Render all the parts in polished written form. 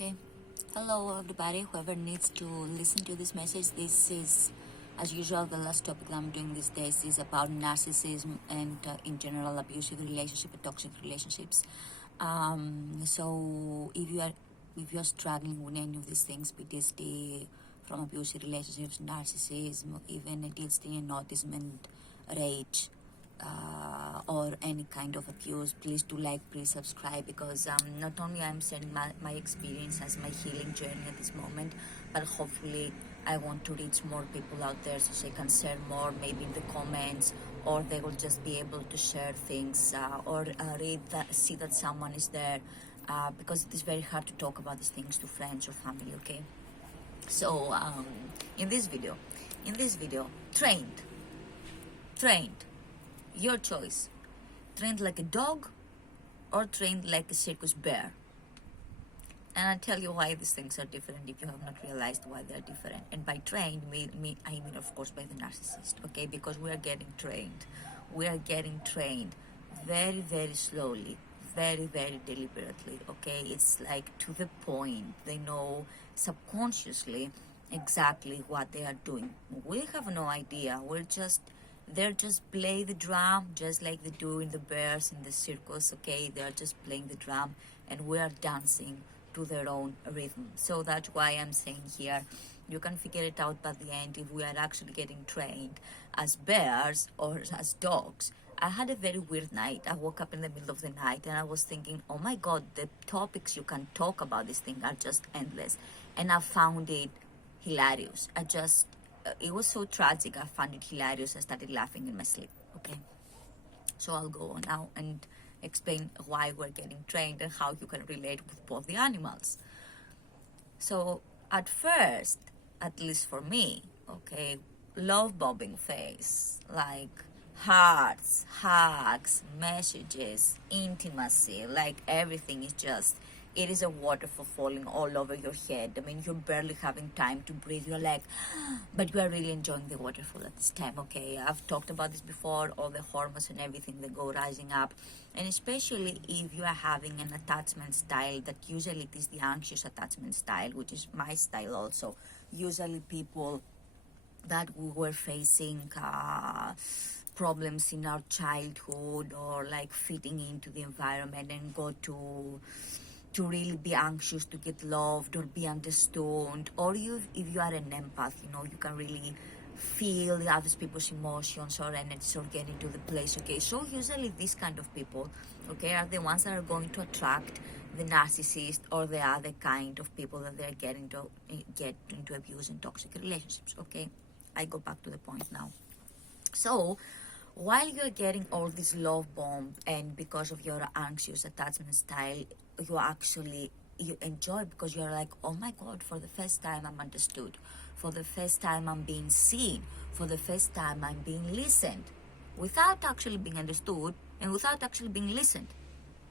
Okay. Hello, everybody. Whoever needs to listen to this message, this is, as usual, the last topic that I'm doing these days is about narcissism and, in general, abusive relationship and toxic relationships. So, if you're struggling with any of these things, PTSD from abusive relationships, narcissism, even ADHD and autism and rage, or any kind of abuse, please do like, please subscribe, because not only I'm sharing my experience as my healing journey at this moment, but hopefully I want to reach more people out there so they can share more, maybe in the comments, or they will just be able to share things, or see that someone is there, because it is very hard to talk about these things to friends or family. Okay, so in this video, trained, your choice. Trained like a dog or trained like a circus bear. And I'll tell you why these things are different if you have not realized why they're different. And by trained, I mean of course by the narcissist, okay? Because we are getting trained. We are getting trained very, very slowly, very, very deliberately, okay? It's like to the point. They know subconsciously exactly what they are doing. We have no idea. They're just playing the drum just like they do in the bears in the circus, okay? They're just playing the drum and we are dancing to their own rhythm. So that's why I'm saying here, you can figure it out by the end if we are actually getting trained as bears or as dogs. I had a very weird night. I woke up in the middle of the night and I was thinking, oh my God, the topics you can talk about this thing are just endless. And I found it hilarious. It was so tragic, I found it hilarious. I started laughing in my sleep, okay? So I'll go on now and explain why we're getting trained and how you can relate with both the animals. So at first, at least for me, okay, love bombing phase, like hearts, hugs, messages, intimacy, like everything is just, it is a waterfall falling all over your head. I mean, you're barely having time to breathe. You're like, but you are really enjoying the waterfall at this time, okay? I've talked about this before, all the hormones and everything that go rising up. And especially if you are having an attachment style that usually it is the anxious attachment style, which is my style also. Usually people that we were facing problems in our childhood or like fitting into the environment and go to really be anxious to get loved or be understood, or if you are an empath, you can really feel the other people's emotions or energies or get into the place, okay? So usually these kind of people, okay, are the ones that are going to attract the narcissist or the other kind of people that they're getting to get into abuse and toxic relationships, okay? I go back to the point now. So while you're getting all this love bomb and because of your anxious attachment style, you enjoy because you're like, oh my God, for the first time I'm understood. For the first time I'm being seen. For the first time I'm being listened. Without actually being understood and without actually being listened.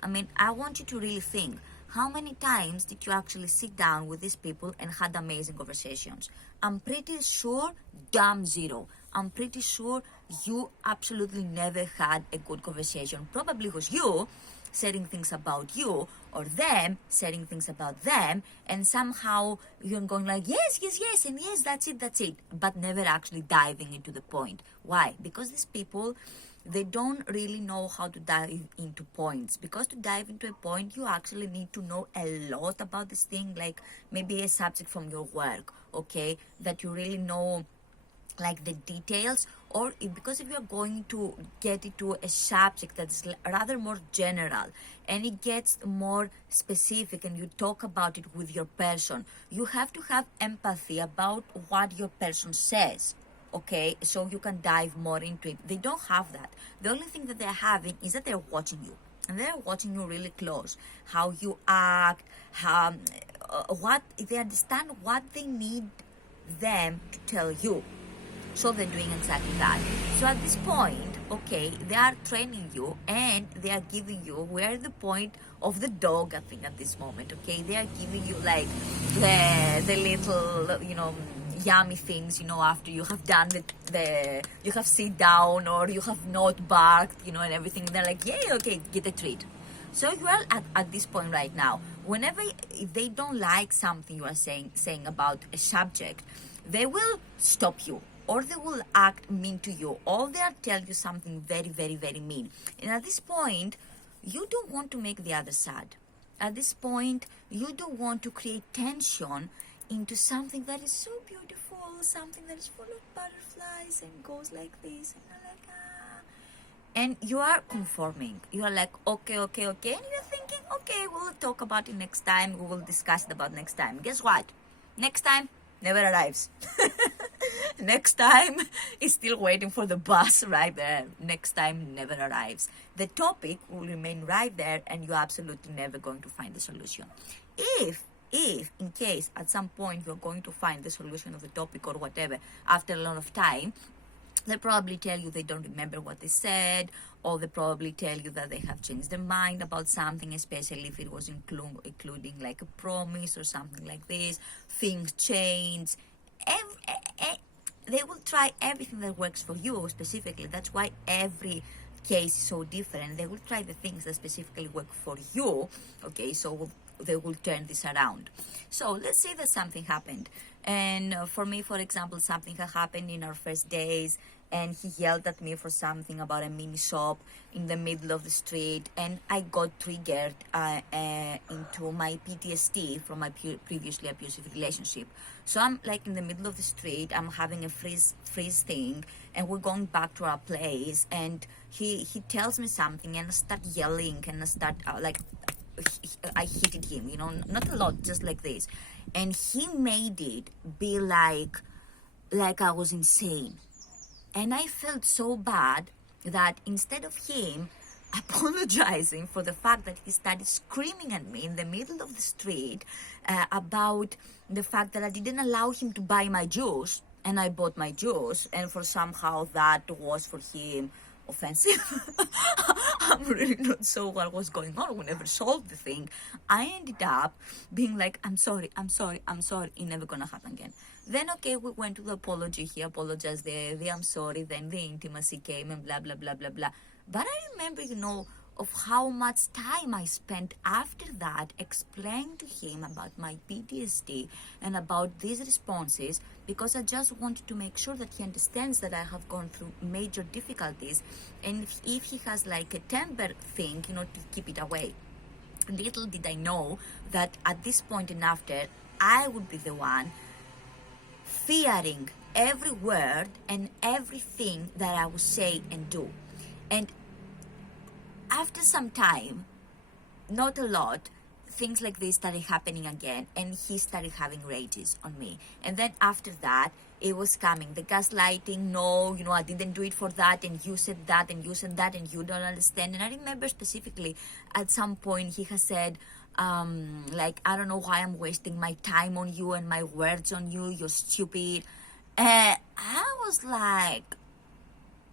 I mean, I want you to really think, how many times did you actually sit down with these people and had amazing conversations? I'm pretty sure damn zero. I'm pretty sure you absolutely never had a good conversation. Probably was you saying things about you or them saying things about them, and somehow you're going like, yes, and yes, that's it, but never actually diving into the point. Why? Because these people, they don't really know how to dive into points. Because to dive into a point, you actually need to know a lot about this thing, like maybe a subject from your work, okay, that you really know like the details, or because if you're going to get into a subject that's rather more general and it gets more specific and you talk about it with your person, you have to have empathy about what your person says, okay, so you can dive more into it. They don't have that. The only thing that they're having is that they're watching you, and they're watching you really close, how you act, how what they understand what they need them to tell you. So they're doing exactly that. So at this point, okay, they are training you and they are giving you, we're at the point of the dog, I think, at this moment, okay? They are giving you like the little, yummy things, after you have done you have sit down or you have not barked, and everything. They're like, yay, okay, get a treat. So you are at this point right now whenever, if they don't like something you are saying about a subject, they will stop you, or they will act mean to you, or they'll tell you something very, very, very mean. And at this point, you don't want to make the other sad. At this point, you don't want to create tension into something that is so beautiful, something that is full of butterflies and goes like this, and you're like, ah. And you are conforming. You are like, okay. And you're thinking, okay, we'll talk about it next time. We will discuss it about next time. Guess what? Next time never arrives. Next time is still waiting for the bus right there. Next time never arrives. The topic will remain right there, and you're absolutely never going to find the solution. If in case at some point you're going to find the solution of the topic or whatever after a lot of time, they probably tell you they don't remember what they said, or they probably tell you that they have changed their mind about something, especially if it was including like a promise or something like this. Things change. They will try everything that works for you specifically. That's why every case is so different. They will try the things that specifically work for you, okay? So they will turn this around. So let's say that something happened. And for me, for example, something had happened in our first days, and he yelled at me for something about a mini shop in the middle of the street, and I got triggered into my PTSD from my previously abusive relationship. So I'm like in the middle of the street, I'm having a freeze thing, and we're going back to our place, and he tells me something, and I start yelling, and I start I hit him, not a lot, just like this. And he made it be like I was insane. And I felt so bad that instead of him apologizing for the fact that he started screaming at me in the middle of the street about the fact that I didn't allow him to buy my juice, and I bought my juice, and for somehow that was for him offensive. I'm really not sure what was going on. We never solved the thing. I ended up being like, I'm sorry, it's never gonna happen again. Then okay, we went to the apology. He apologized, the I'm sorry, then the intimacy came, and blah blah blah blah blah. But I remember, of how much time I spent after that explaining to him about my PTSD and about these responses, because I just wanted to make sure that he understands that I have gone through major difficulties, and if he has like a temper thing, to keep it away. Little did I know that at this point and after, I would be the one fearing every word and everything that I would say and do. And after some time, not a lot, things like this started happening again, and he started having rages on me. And then after that, it was coming, the gaslighting, no, I didn't do it for that, and you said that, and you said that, and you don't understand. And I remember specifically at some point he has said, I don't know why I'm wasting my time on you and my words on you, you're stupid. And I was like,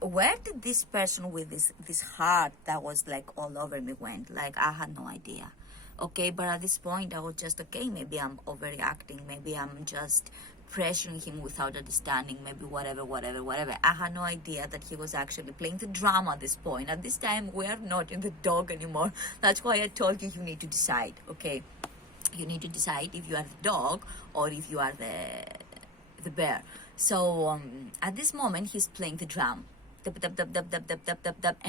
where did this person with this heart that was like all over me went? Like, I had no idea. Okay, but at this point I was just, okay, maybe I'm overreacting, maybe I'm just pressuring him without understanding, maybe whatever. I had no idea that he was actually playing the drama at this point. At this time, we are not in the dog anymore. That's why I told you need to decide, okay? You need to decide if you are the dog or if you are the bear. So at this moment, he's playing the drum. And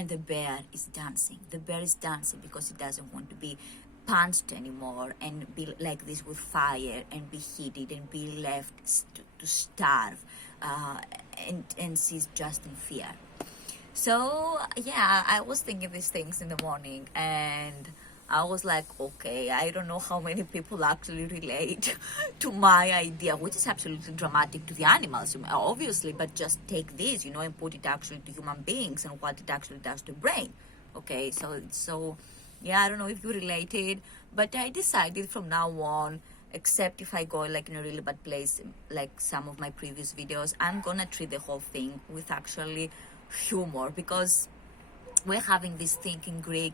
the bear is dancing. The bear is dancing because he doesn't want to be punched anymore and be like this with fire and be heated and be left to starve, and she's just in fear. So yeah, I was thinking these things in the morning, and I was like, okay, I don't know how many people actually relate to my idea, which is absolutely dramatic to the animals, obviously, but just take this, and put it actually to human beings and what it actually does to the brain. Okay, so yeah, I don't know if you related, but I decided from now on, except if I go like in a really bad place, like some of my previous videos, I'm gonna treat the whole thing with actually humor, because we're having this thing in Greek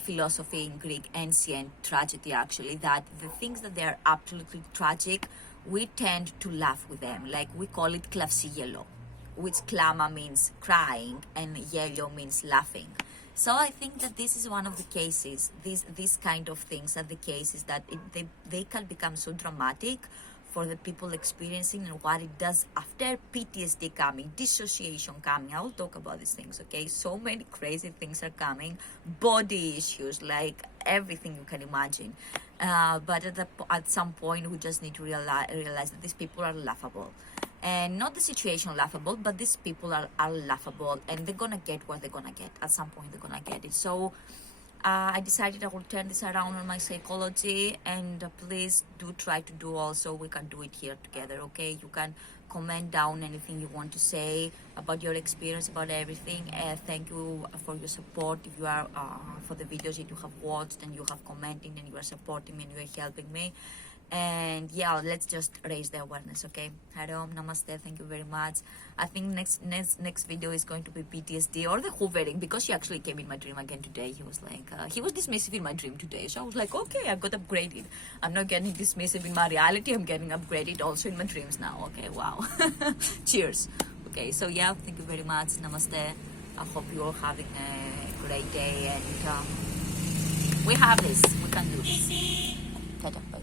philosophy, in Greek ancient tragedy actually, that the things that they're absolutely tragic, we tend to laugh with them. Like we call it klavsigelo, which klama means crying and yellow means laughing. So I think that this is one of the cases, these kind of things are the cases that they can become so dramatic for the people experiencing, and what it does after PTSD coming, dissociation coming. I will talk about these things, okay? So many crazy things are coming, body issues, like everything you can imagine. But at some point, we just need to realize that these people are laughable. And not the situation laughable, but these people are laughable, and they're gonna get what they're gonna get. At some point, they're gonna get it. So I decided I will turn this around on my psychology, and please do try to do also. We can do it here together, okay? You can comment down anything you want to say about your experience, about everything. Thank you for your support. If you are for the videos that you have watched and you have commented and you are supporting me and you are helping me. And yeah, let's just raise the awareness, okay? Harom, namaste, thank you very much. I think next video is going to be PTSD or the hoovering, because she actually came in my dream again today. He was like, he was dismissive in my dream today. So I was like, okay, I got upgraded. I'm not getting dismissive in my reality, I'm getting upgraded also in my dreams now. Okay, wow. Cheers. Okay, so yeah, thank you very much. Namaste. I hope you're all having a great day, and we have this. We can do this. Ta-ta, bye.